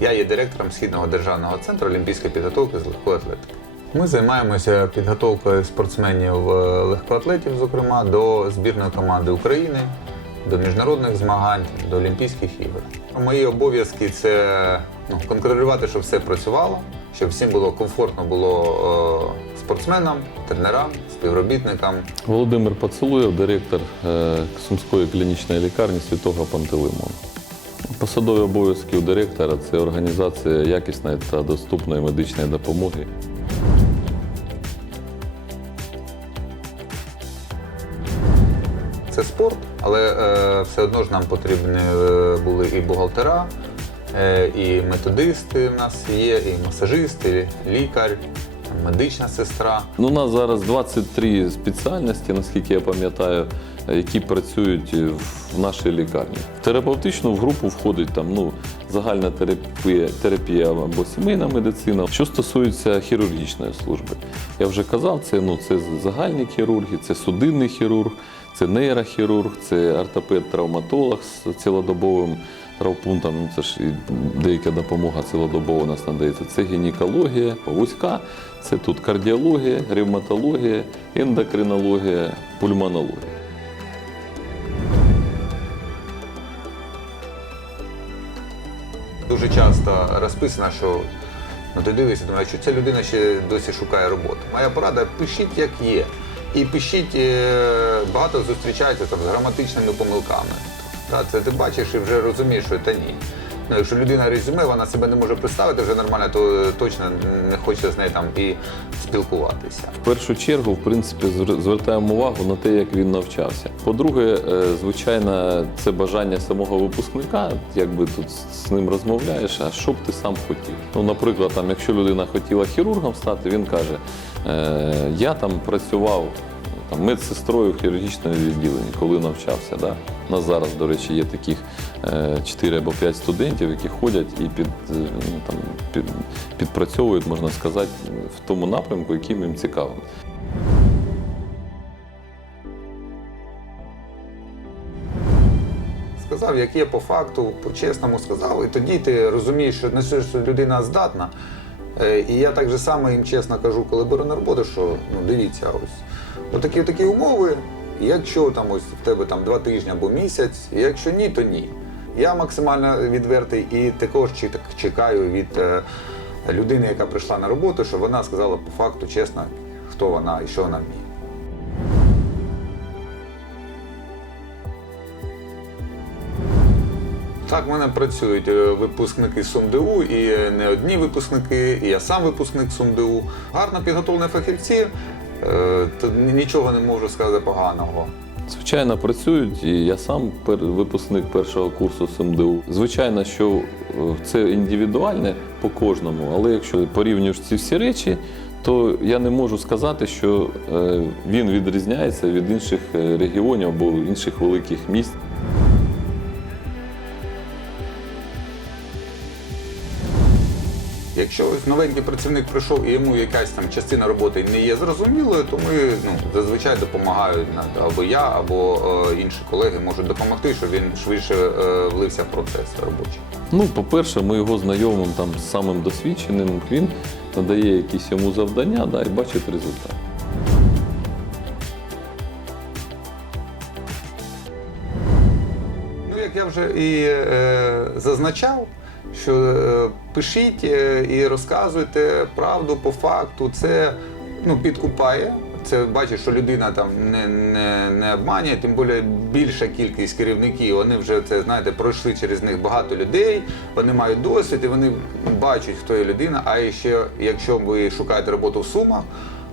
Я є директором Східного державного центру олімпійської підготовки з легкої атлетики. Ми займаємося підготовкою спортсменів е, легкоатлетів, зокрема, до збірної команди України, до міжнародних змагань, до Олімпійських ігор. Мої обов'язки це ну, контролювати, щоб все працювало, щоб всім було комфортно було е, спортсменам, тренерам, співробітникам. Володимир Поцелуєв, директор е, Сумської клінічної лікарні Святого Пантелеймона. Посадові обов'язки у директора це організація якісної та доступної медичної допомоги. Це спорт, але е, все одно ж нам потрібні е, були і бухгалтера, е, і методисти в нас є, і масажисти, і лікар, медична сестра. Ну, у нас зараз 23 спеціальності, наскільки я пам'ятаю, які працюють в нашій лікарні. В терапевтичну групу входить там ну, загальна терапія, терапія або сімейна медицина. Що стосується хірургічної служби, я вже казав, це, ну, це загальні хірурги, це судинний хірург, це нейрохірург, це ортопед-травматолог з цілодобовим травпунктом. Ну, це ж і деяка допомога цілодобово у нас надається. Це гінекологія, вузька, це тут кардіологія, ревматологія, ендокринологія, пульмонологія. Дуже часто розписано, що ну, ти дивишся, думаєш, що ця людина ще досі шукає роботу. Моя порада пишіть як є. І пишіть, е, багато зустрічається там, з граматичними помилками. Та, це ти бачиш і вже розумієш, що це ні. Ну, якщо людина резюме, вона себе не може представити вже нормально, то е, точно не хоче з нею там і спілкуватися. В першу чергу, в принципі, звертаємо увагу на те, як він навчався. По-друге, е, звичайно, це бажання самого випускника, якби тут з ним розмовляєш, а що б ти сам хотів. Ну, наприклад, там, якщо людина хотіла хірургом стати, він каже: е, я там працював. Там, медсестрою в відділенні, коли навчався. Да? У нас зараз, до речі, є таких е, 4 або 5 студентів, які ходять і під, е, ну, там, під, підпрацьовують, можна сказати, в тому напрямку, яким їм цікаво. Сказав, як є по факту, по-чесному сказав, і тоді ти розумієш, що на що людина здатна. Е, І я так же само їм чесно кажу, коли беру на роботу, що ну дивіться, ось такі такі умови. Якщо там ось в тебе там два тижні або місяць, якщо ні, то ні. Я максимально відвертий і також чи- так чекаю від е, людини, яка прийшла на роботу, щоб вона сказала по факту чесно, хто вона і що вона вміє. Так, в мене працюють е, випускники СумДУ, і не одні випускники, і я сам випускник СумДУ. Гарно підготовлені фахівці, е, то нічого не можу сказати поганого. Звичайно, працюють, і я сам випускник першого курсу СМДУ. Звичайно, що е, це індивідуальне по кожному, але якщо порівнюєш ці всі речі, то я не можу сказати, що він відрізняється від інших регіонів або інших великих міст. Якщо ось новенький працівник прийшов і йому якась там частина роботи не є зрозумілою, то ми ну, зазвичай допомагають або я, або е, інші колеги можуть допомогти, щоб він швидше е, влився в процес робочий. Ну, по-перше, ми його знайомимо там з самим досвідченим. Він надає якісь йому завдання да, і бачить результат. Ну, як я вже і е, зазначав, що е, пишіть е, і розказуйте правду по факту, це ну, підкупає. Це бачиш, що людина там не, не, не обманює, тим більше більша кількість керівників, вони вже це знаєте, пройшли через них багато людей, вони мають досвід і вони бачать, хто є людина. А ще якщо ви шукаєте роботу в Сумах,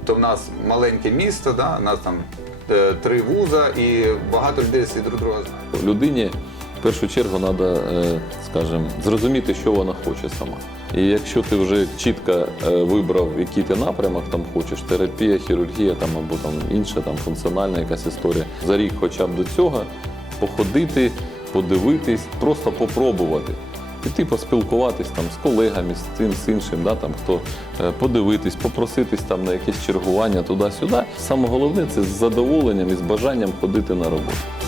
то в нас маленьке місто, да, у нас там е, три вуза і багато людей друг друга знають. Людині в першу чергу треба, скажімо, зрозуміти, що вона хоче сама. І якщо ти вже чітко е, вибрав, який ти напрямок там хочеш, терапія, хірургія там, або там інша там, функціональна якась історія, за рік хоча б до цього походити, подивитись, просто попробувати. піти поспілкуватись там з колегами, з тим, з іншим, да, там, хто е, подивитись, попроситись там на якесь чергування туди-сюди. Саме головне це з задоволенням і з бажанням ходити на роботу.